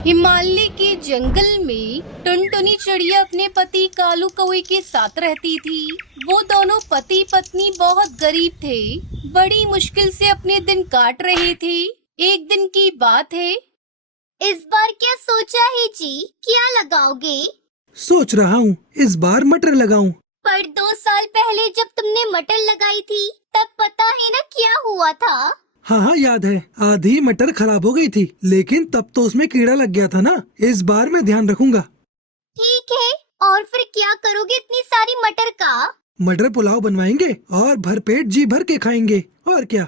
हिमालय के जंगल में टुनटुनी चिड़िया अपने पति कालू कौवे के साथ रहती थी। वो दोनों पति पत्नी बहुत गरीब थे, बड़ी मुश्किल से अपने दिन काट रहे थे। एक दिन की बात है। इस बार क्या सोचा है जी? क्या लगाओगे? सोच रहा हूँ इस बार मटर लगाऊं। पर 2 साल पहले जब तुमने मटर लगाई थी तब पता है ना क्या हुआ था? हाँ याद है, आधी मटर खराब हो गई थी, लेकिन तब तो उसमें कीड़ा लग गया था ना। इस बार मैं ध्यान रखूंगा। ठीक है, और फिर क्या करोगे इतनी सारी मटर का? मटर पुलाव बनवाएंगे और भरपेट जी भर के खाएंगे, और क्या।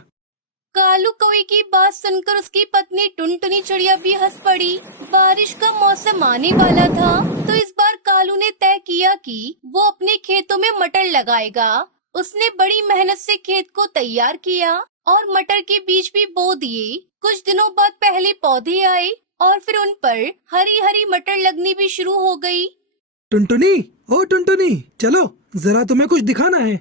कालू कौवे की बात सुनकर उसकी पत्नी टुनटुनी चिड़िया भी हंस पड़ी। बारिश का मौसम आने वाला था, तो इस बार कालू ने तय किया कि वो अपने खेतों में मटर लगाएगा। उसने बड़ी मेहनत से खेत को तैयार किया और मटर के बीज भी बो दिए। कुछ दिनों बाद पहले पौधे आए और फिर उन पर हरी हरी मटर लगनी भी शुरू हो गई। टुनटुनी, ओ टुनटुनी, चलो जरा तुम्हें कुछ दिखाना है।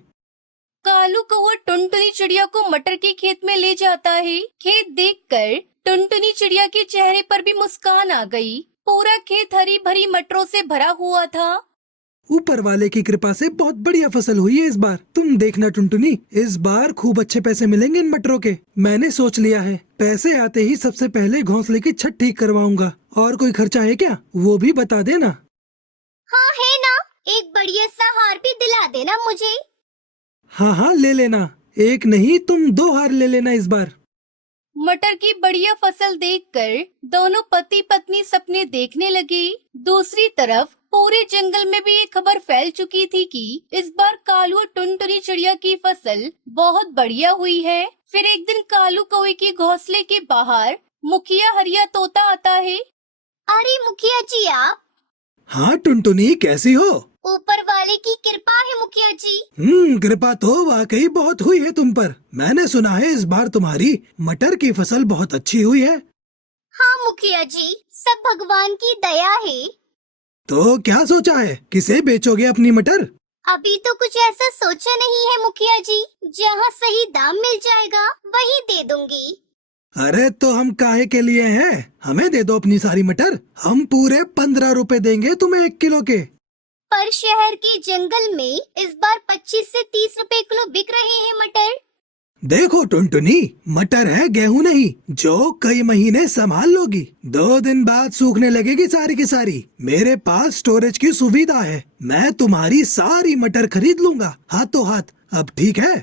कालू कौवा टुनटुनी चिड़िया को मटर के खेत में ले जाता है। खेत देखकर टुनटुनी चिड़िया के चेहरे पर भी मुस्कान आ गई। पूरा खेत हरी भरी मटरों से भरा हुआ था। ऊपर वाले की कृपा से बहुत बढ़िया फसल हुई है इस बार। तुम देखना टुनटुनी, इस बार खूब अच्छे पैसे मिलेंगे इन मटरों के। मैंने सोच लिया है, पैसे आते ही सबसे पहले घोंसले की छत ठीक करवाऊंगा। और कोई खर्चा है क्या, वो भी बता देना। हाँ है ना, एक बढ़िया सा हार भी दिला देना मुझे। हाँ ले लेना, एक नहीं तुम 2 हार ले लेना इस बार। मटर की बढ़िया फसल देखकर दोनों पति पत्नी सपने देखने लगे। दूसरी तरफ पूरे जंगल में भी ये खबर फैल चुकी थी कि इस बार कालू और टुनटुनी चिड़िया की फसल बहुत बढ़िया हुई है। फिर एक दिन कालू कौवे के घोंसले के बाहर मुखिया हरिया तोता आता है। अरे मुखिया जी आप? हाँ टुनटुनी, कैसी हो? ऊपर वाले की कृपा है मुखिया जी। कृपा तो वाकई बहुत हुई है तुम पर। मैंने सुना है इस बार तुम्हारी मटर की फसल बहुत अच्छी हुई है। हाँ मुखिया जी, सब भगवान की दया है। तो क्या सोचा है, किसे बेचोगे अपनी मटर? अभी तो कुछ ऐसा सोचा नहीं है मुखिया जी, जहाँ सही दाम मिल जाएगा वही दे दूंगी। अरे तो हम काहे के लिए हैं? हमें दे दो अपनी सारी मटर, हम पूरे 15 रुपए देंगे तुम्हें 1 किलो के। पर शहर के जंगल में इस बार 25 से 30 रुपए किलो बिक रहे हैं मटर। देखो टुनटुनी, मटर है गेहूं नहीं, जो कई महीने संभाल लोगी। 2 दिन बाद सूखने लगेगी सारी की सारी। मेरे पास स्टोरेज की सुविधा है, मैं तुम्हारी सारी मटर खरीद लूंगा हाथों हाथ। अब ठीक है?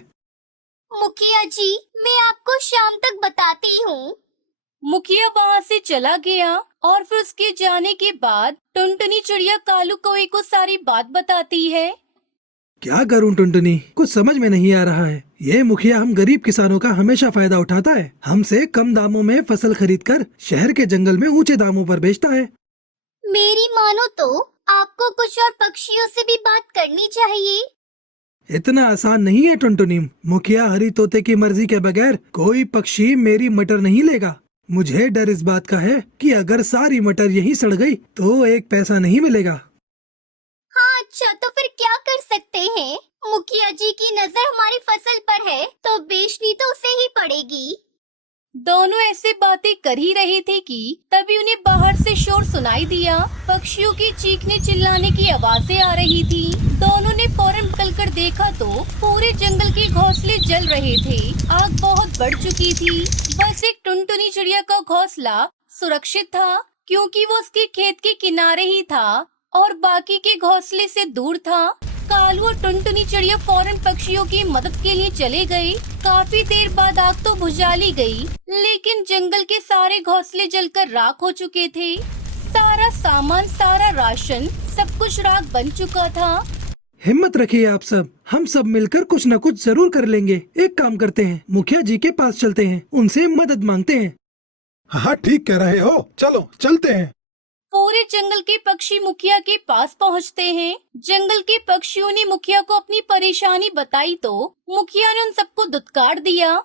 मुखिया जी, मैं आपको शाम तक बताती हूँ। मुखिया वहाँ से चला गया और फिर उसके जाने के बाद टुनटुनी चिड़िया कालू कौवे को सारी बात बताती है। क्या करूं टुनटुनी, कुछ समझ में नहीं आ रहा है। ये मुखिया हम गरीब किसानों का हमेशा फायदा उठाता है। हमसे कम दामों में फसल खरीदकर शहर के जंगल में ऊंचे दामों पर बेचता है। मेरी मानो तो आपको कुछ और पक्षियों से भी बात करनी चाहिए। इतना आसान नहीं है टुनटुनी। मुखिया हरी तोते की मर्जी के बगैर कोई पक्षी मेरी मटर नहीं लेगा। मुझे डर इस बात का है कि अगर सारी मटर यहीं सड़ गई तो 1 पैसा नहीं मिलेगा। हाँ अच्छा, तो फिर क्या कर सकते हैं? मुखिया जी की नजर हमारी फसल पर है तो बेचनी तो उसे ही पड़ेगी। दोनों ऐसे बातें कर ही रहे थे कि तभी उन्हें बाहर से शोर सुनाई दिया। पक्षियों की चीखने चिल्लाने की आवाजें आ रही थी। दोनों ने फौरन निकलकर देखा तो पूरे जंगल के घोंसले जल रहे थे। आग बहुत बढ़ चुकी थी। बस एक टुनटुनी चिड़िया का घोंसला सुरक्षित था, क्योंकि वो उसके खेत के किनारे ही था और बाकी के घोंसले से दूर था। कालू और टुनटुनी चिड़िया फौरन पक्षियों की मदद के लिए चले गए। काफी देर बाद आग तो बुझा ली गई, लेकिन जंगल के सारे घोंसले जलकर राख हो चुके थे। सारा सामान, सारा राशन, सब कुछ राख बन चुका था। हिम्मत रखिए आप सब, हम सब मिलकर कुछ न कुछ जरूर कर लेंगे। एक काम करते हैं, मुखिया जी के पास चलते हैं, उनसे मदद मांगते हैं। हाँ ठीक कह रहे हो, चलो चलते हैं। पूरे जंगल के पक्षी मुखिया के पास पहुंचते हैं। जंगल के पक्षियों ने मुखिया को अपनी परेशानी बताई तो मुखिया ने उन सबको धुतकार दिया।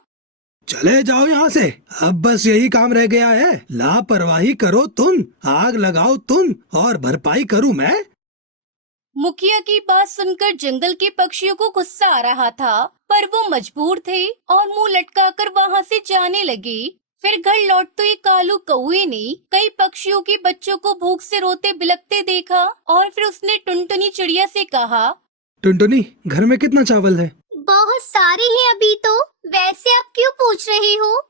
चले जाओ यहाँ से, अब बस यही काम रह गया है। लापरवाही करो तुम, आग लगाओ तुम, और भरपाई करूँ मैं। मुखिया की बात सुनकर जंगल के पक्षियों को गुस्सा आ रहा था, पर वो मजबूर थे और मुंह लटकाकर वहाँ से जाने लगे। फिर घर लौटते ही कालू कौए ने कई पक्षियों के बच्चों को भूख से रोते बिलखते देखा और फिर उसने टुनटुनी चिड़िया से कहा, टुनटुनी, घर में कितना चावल है? बहुत सारे हैं अभी तो। वैसे आप क्यों पूछ रहे हो?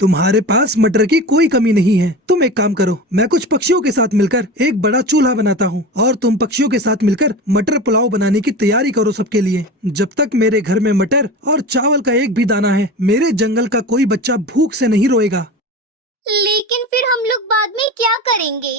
तुम्हारे पास मटर की कोई कमी नहीं है। तुम एक काम करो, मैं कुछ पक्षियों के साथ मिलकर एक बड़ा चूल्हा बनाता हूँ और तुम पक्षियों के साथ मिलकर मटर पुलाव बनाने की तैयारी करो सबके लिए। जब तक मेरे घर में मटर और चावल का एक भी दाना है, मेरे जंगल का कोई बच्चा भूख से नहीं रोएगा। लेकिन फिर हम लोग बाद में क्या करेंगे?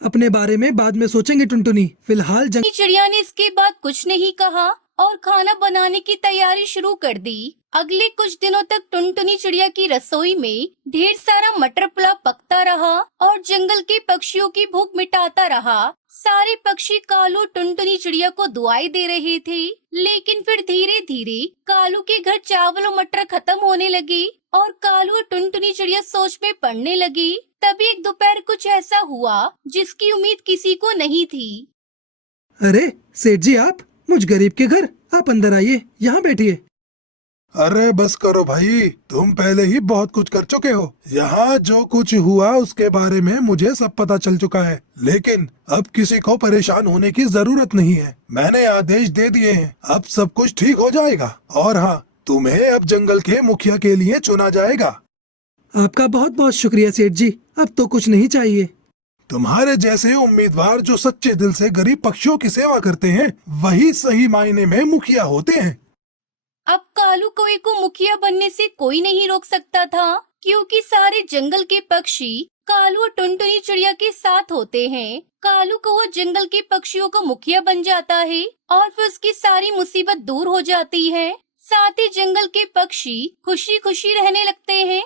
अपने बारे में बाद में सोचेंगे टुनटुनी, फिलहाल जंगल। चिड़िया ने इसके बाद कुछ नहीं कहा और खाना बनाने की तैयारी शुरू कर दी। अगले कुछ दिनों तक टुनटुनी चिड़िया की रसोई में ढेर सारा मटर पुलाव पकता रहा और जंगल के पक्षियों की भूख मिटाता रहा। सारे पक्षी कालू टुनटुनी चिड़िया को दुआई दे रहे थे, लेकिन फिर धीरे धीरे कालू के घर चावल और मटर खत्म होने लगे और कालू और टुनटुनी चिड़िया सोच में पड़ने लगी। तभी एक दोपहर कुछ ऐसा हुआ जिसकी उम्मीद किसी को नहीं थी। अरे सेठ जी, आप मुझ गरीब के घर, आप अंदर आइए, यहाँ बैठिए। अरे बस करो भाई, तुम पहले ही बहुत कुछ कर चुके हो। यहाँ जो कुछ हुआ उसके बारे में मुझे सब पता चल चुका है, लेकिन अब किसी को परेशान होने की जरूरत नहीं है। मैंने आदेश दे दिए हैं, अब सब कुछ ठीक हो जाएगा। और हाँ, तुम्हें अब जंगल के मुखिया के लिए चुना जाएगा। आपका बहुत बहुत शुक्रिया सेठ जी, अब तो कुछ नहीं चाहिए। तुम्हारे जैसे उम्मीदवार जो सच्चे दिल से गरीब पक्षियों की सेवा करते हैं, वही सही मायने में मुखिया होते हैं। अब कालू कौवे को मुखिया बनने से कोई नहीं रोक सकता था, क्योंकि सारे जंगल के पक्षी कालू और टुनटुनी चिड़िया के साथ होते हैं। कालू कौवा जंगल के पक्षियों का मुखिया बन जाता है और फिर उसकी सारी मुसीबत दूर हो जाती है। साथ ही जंगल के पक्षी खुशी खुशी रहने लगते हैं।